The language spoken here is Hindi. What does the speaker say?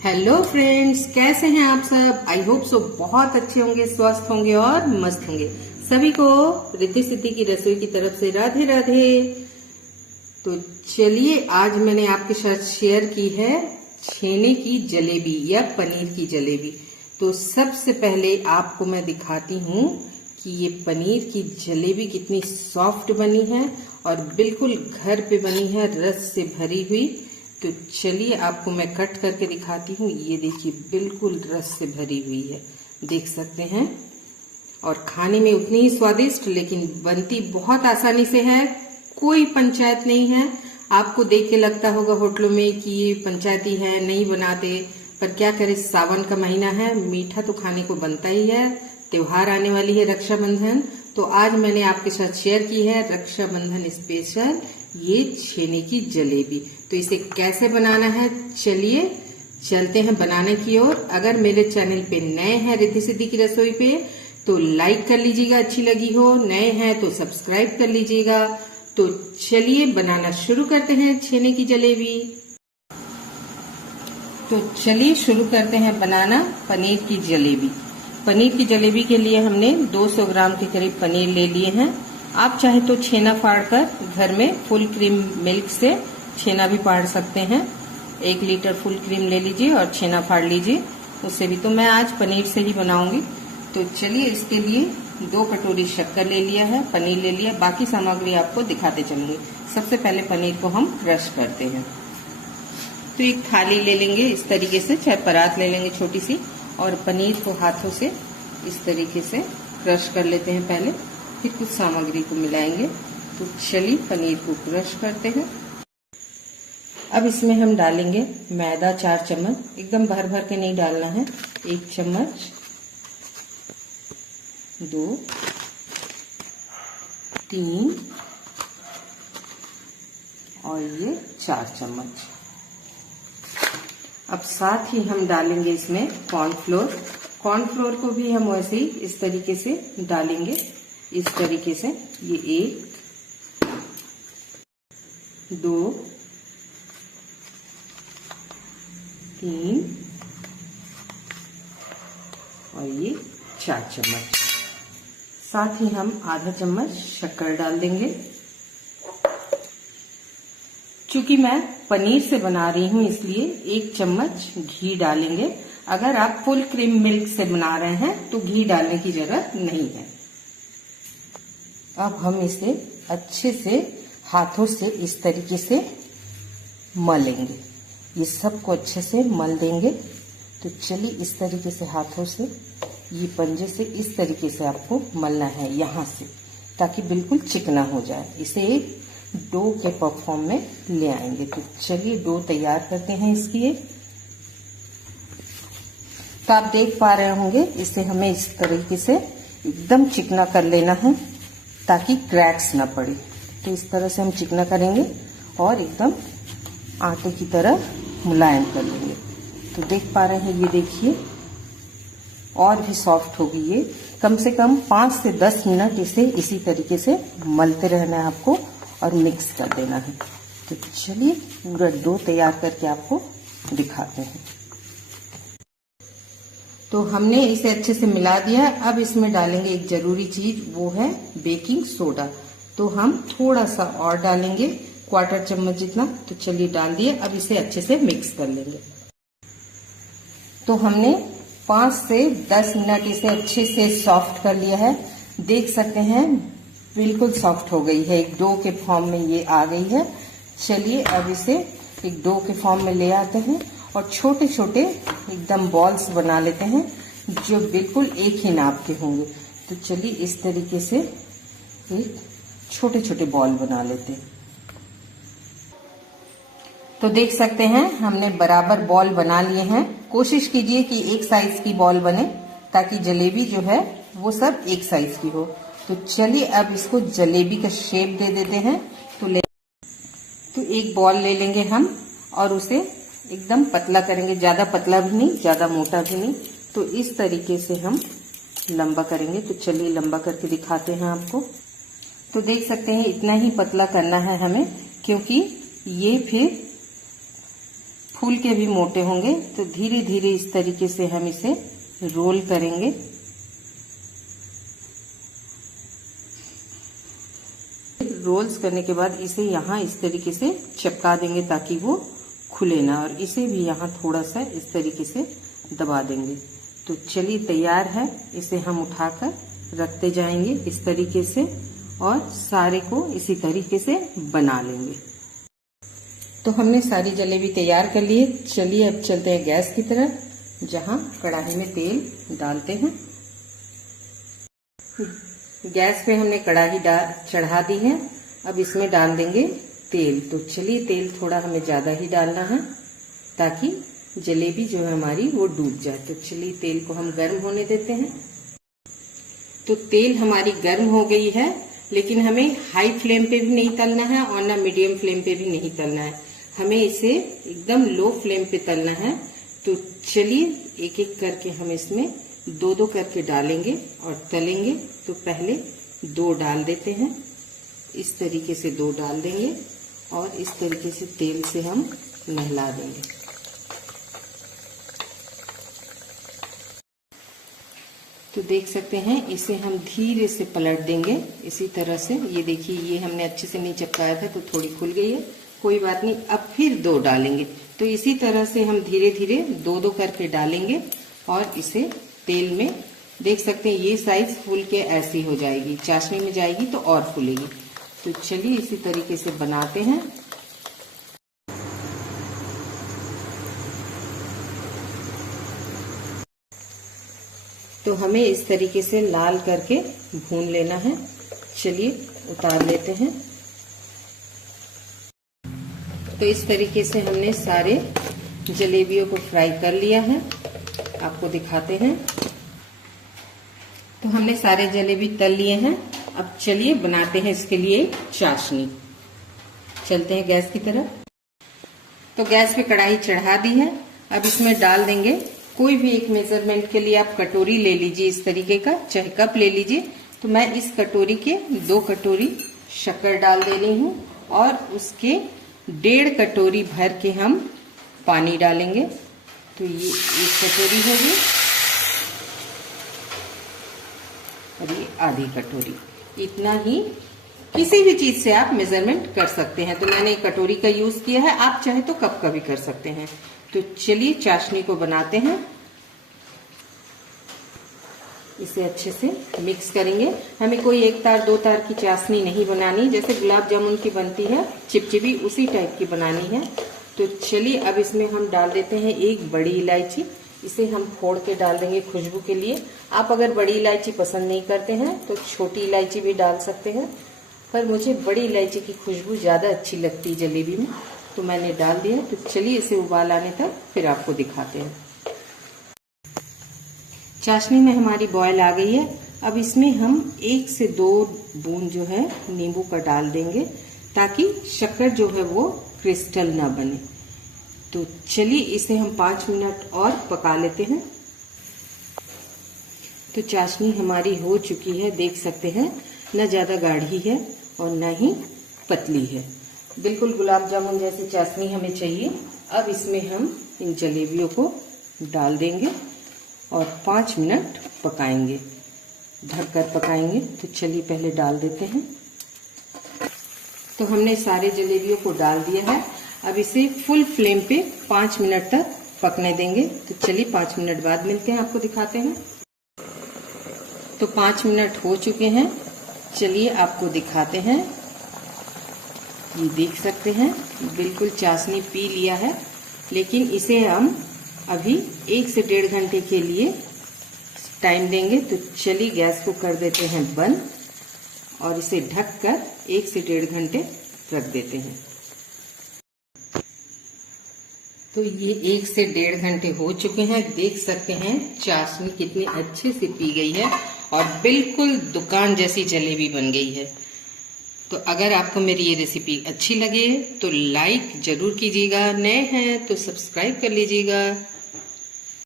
हेलो फ्रेंड्स, कैसे हैं आप सब। आई होप सो बहुत अच्छे होंगे, स्वस्थ होंगे और मस्त होंगे। सभी को रिद्धि सिद्धि की रसोई की तरफ से राधे राधे। तो चलिए, आज मैंने आपके साथ शेयर की है छेने की जलेबी या पनीर की जलेबी। तो सबसे पहले आपको मैं दिखाती हूँ कि ये पनीर की जलेबी कितनी सॉफ्ट बनी है और बिल्कुल घर पे बनी है, रस से भरी हुई। तो चलिए आपको मैं कट करके दिखाती हूँ। ये देखिए, बिल्कुल रस से भरी हुई है, देख सकते हैं। और खाने में उतनी ही स्वादिष्ट, लेकिन बनती बहुत आसानी से है, कोई पंचायत नहीं है। आपको देख के लगता होगा होटलों में कि ये पंचायती है, नहीं बनाते, पर क्या करें, सावन का महीना है, मीठा तो खाने को बनता ही है। त्योहार आने वाली है रक्षाबंधन, तो आज मैंने आपके साथ शेयर की है रक्षाबंधन स्पेशल ये छेने की जलेबी। तो इसे कैसे बनाना है, चलिए चलते हैं बनाने की ओर। अगर मेरे चैनल पे नए हैं रिद्धि सिद्धि की रसोई पे, तो लाइक कर लीजिएगा, अच्छी लगी हो। नए हैं तो सब्सक्राइब कर लीजिएगा। तो चलिए बनाना शुरू करते हैं छेने की जलेबी। तो चलिए शुरू करते हैं बनाना पनीर की जलेबी। पनीर की जलेबी के लिए हमने 200 ग्राम के करीब पनीर ले लिए हैं। आप चाहे तो छेना फाड़कर घर में फुल क्रीम मिल्क से छेना भी फाड़ सकते हैं। 1 लीटर फुल क्रीम ले लीजिए और छेना फाड़ लीजिए, उससे भी। तो मैं आज पनीर से ही बनाऊंगी। तो चलिए, इसके लिए 2 कटोरी शक्कर ले लिया है, पनीर ले लिया, बाकी सामग्री आपको दिखाते चलूंगी। सबसे पहले पनीर को हम क्रश करते हैं। तो एक थाली ले लेंगे इस तरीके से, चाहे परात ले लेंगे छोटी सी, और पनीर को हाथों से इस तरीके से क्रश कर लेते हैं पहले, फिर कुछ सामग्री को मिलाएंगे। तो चलिए पनीर को क्रश करते हैं। अब इसमें हम डालेंगे मैदा 4 चम्मच, एकदम भर भर के नहीं डालना है। 1 चम्मच, 2, 3 और ये 4 चम्मच। अब साथ ही हम डालेंगे इसमें कॉर्नफ्लोर। कॉर्नफ्लोर को भी हम वैसे ही इस तरीके से डालेंगे, इस तरीके से। ये 1, 2, 3 और ये 4 चम्मच। साथ ही हम आधा चम्मच शक्कर डाल देंगे। चूंकि मैं पनीर से बना रही हूं, इसलिए 1 चम्मच घी डालेंगे। अगर आप फुल क्रीम मिल्क से बना रहे हैं तो घी डालने की जरूरत नहीं है। अब हम इसे अच्छे से हाथों से इस तरीके से मलेंगे, ये सबको अच्छे से मल देंगे। तो चलिए, इस तरीके से हाथों से, ये पंजे से इस तरीके से आपको मलना है यहाँ से, ताकि बिल्कुल चिकना हो जाए। इसे एक डो के फॉर्म में ले आएंगे। तो चलिए डो तैयार करते हैं इसकी एक। तो आप देख पा रहे होंगे, इसे हमें इस तरीके से एकदम चिकना कर लेना है, ताकि क्रैक्स ना पड़े। तो इस तरह से हम चिकना करेंगे और एकदम आटे की तरह मुलायम कर लेंगे। तो देख पा रहे हैं, ये देखिए और भी सॉफ्ट होगी ये। कम से कम 5 से 10 मिनट इसे इसी तरीके से मलते रहना है आपको और मिक्स कर देना है। तो चलिए पूरा डो तैयार करके आपको दिखाते हैं। तो हमने इसे अच्छे से मिला दिया। अब इसमें डालेंगे एक जरूरी चीज, वो है बेकिंग सोडा। तो हम थोड़ा सा और डालेंगे, 1/4 चम्मच जितना। तो चलिए डाल दिए। अब इसे अच्छे से मिक्स कर लेंगे। तो हमने 5 से 10 मिनट इसे अच्छे से सॉफ्ट कर लिया है। देख सकते हैं बिल्कुल सॉफ्ट हो गई है, एक डो के फॉर्म में ये आ गई है। चलिए अब इसे एक डो के फॉर्म में ले आते हैं और छोटे छोटे एकदम बॉल्स बना लेते हैं, जो बिल्कुल एक ही नाप के होंगे। तो चलिए इस तरीके से एक छोटे छोटे बॉल बना लेते हैं। तो देख सकते हैं हमने बराबर बॉल बना लिए हैं। कोशिश कीजिए कि एक साइज की बॉल बने, ताकि जलेबी जो है वो सब एक साइज की हो। तो चलिए अब इसको जलेबी का शेप दे देते हैं। तो एक बॉल ले लेंगे हम और उसे एकदम पतला करेंगे, ज्यादा पतला भी नहीं, ज्यादा मोटा भी नहीं। तो इस तरीके से हम लंबा करेंगे। तो चलिए लंबा करके दिखाते हैं आपको। तो देख सकते हैं इतना ही पतला करना है हमें, क्योंकि ये फिर फूल के भी मोटे होंगे। तो धीरे धीरे इस तरीके से हम इसे रोल करेंगे। रोल्स करने के बाद इसे यहाँ इस तरीके से चिपका देंगे ताकि वो खुले ना, और इसे भी यहाँ थोड़ा सा इस तरीके से दबा देंगे। तो चलिए तैयार है, इसे हम उठाकर रखते जाएंगे इस तरीके से और सारे को इसी तरीके से बना लेंगे। तो हमने सारी जलेबी तैयार कर ली है। चलिए अब चलते हैं गैस की तरफ, जहां कढ़ाई में तेल डालते हैं। गैस पे हमने कढ़ाई चढ़ा दी है। अब इसमें डाल देंगे तेल। तो चलिए तेल थोड़ा हमें ज्यादा ही डालना है ताकि जलेबी जो है हमारी वो डूब जाए। तो चलिए तेल को हम गर्म होने देते हैं। तो तेल हमारी गर्म हो गई है, लेकिन हमें हाई फ्लेम पे भी नहीं तलना है और ना मीडियम फ्लेम पे भी नहीं तलना है, हमें इसे एकदम लो फ्लेम पे तलना है। तो चलिए एक एक करके हम इसमें दो दो करके डालेंगे और तलेंगे। तो पहले 2 डाल देते हैं, इस तरीके से 2 डाल देंगे और इस तरीके से तेल से हम नहला देंगे। तो देख सकते हैं इसे हम धीरे से पलट देंगे इसी तरह से। ये देखिए, ये हमने अच्छे से नहीं चिपकाया था तो थोड़ी खुल गई है, कोई बात नहीं। अब फिर 2 डालेंगे। तो इसी तरह से हम धीरे धीरे 2-2 करके डालेंगे और इसे तेल में, देख सकते हैं ये साइज फूल के ऐसी हो जाएगी, चाशनी में जाएगी तो और फूलेगी। तो चलिए इसी तरीके से बनाते हैं। तो हमें इस तरीके से लाल करके भून लेना है। चलिए उतार लेते हैं। तो इस तरीके से हमने सारे जलेबियों को फ्राई कर लिया है, आपको दिखाते हैं। तो हमने सारे जलेबी तल लिए हैं। अब चलिए बनाते हैं इसके लिए चाशनी। चलते हैं गैस की तरफ। तो गैस पे कढ़ाई चढ़ा दी है। अब इसमें डाल देंगे, कोई भी एक मेजरमेंट के लिए आप कटोरी ले लीजिए इस तरीके का, चाहे कप ले लीजिए। तो मैं इस कटोरी के 2 कटोरी शक्कर डाल दे रही हूँ और उसके 1.5 कटोरी भर के हम पानी डालेंगे। तो ये 1 कटोरी होगी और ये आधी कटोरी, इतना ही। किसी भी चीज से आप मेजरमेंट कर सकते हैं। तो मैंने एक कटोरी का यूज किया है, आप चाहे तो कप का भी कर सकते हैं। तो चलिए चाशनी को बनाते हैं। इसे अच्छे से मिक्स करेंगे। हमें कोई 1 तार 2 तार की चाशनी नहीं बनानी, जैसे गुलाब जामुन की बनती है चिपचिपी, उसी टाइप की बनानी है। तो चलिए अब इसमें हम डाल देते हैं 1 बड़ी इलायची। इसे हम फोड़ के डाल देंगे खुशबू के लिए। आप अगर बड़ी इलायची पसंद नहीं करते हैं तो छोटी इलायची भी डाल सकते हैं, पर मुझे बड़ी इलायची की खुशबू ज्यादा अच्छी लगती है जलेबी में, तो मैंने डाल दिया। तो चलिए इसे उबाल आने तक फिर आपको दिखाते हैं। चाशनी में हमारी बॉयल आ गई है। अब इसमें हम 1 से 2 बूंद जो है नींबू का डाल देंगे ताकि शक्कर जो है वो क्रिस्टल ना बने। तो चलिए इसे हम 5 मिनट और पका लेते हैं। तो चाशनी हमारी हो चुकी है, देख सकते हैं, न ज्यादा गाढ़ी है और न ही पतली है, बिल्कुल गुलाब जामुन जैसी चाशनी हमें चाहिए। अब इसमें हम इन जलेबियों को डाल देंगे और 5 मिनट पकाएंगे, ढककर पकाएंगे। तो चलिए पहले डाल देते हैं। तो हमने सारे जलेबियों को डाल दिया है। अब इसे फुल फ्लेम पे 5 मिनट तक पकने देंगे। तो चलिए 5 मिनट बाद मिलते हैं, आपको दिखाते हैं। तो 5 मिनट हो चुके हैं, चलिए आपको दिखाते हैं। ये देख सकते हैं बिल्कुल चाशनी पी लिया है, लेकिन इसे हम अभी 1 से 1.5 घंटे के लिए टाइम देंगे। तो चलिए गैस को कर देते हैं बंद और इसे ढककर 1 से 1.5 घंटे रख देते हैं। तो ये 1 से 1.5 घंटे हो चुके हैं। देख सकते हैं चाशनी कितनी अच्छे से पी गई है और बिल्कुल दुकान जैसी जलेबी बन गई है। तो अगर आपको मेरी ये रेसिपी अच्छी लगे तो लाइक जरूर कीजिएगा, नए हैं तो सब्सक्राइब कर लीजिएगा।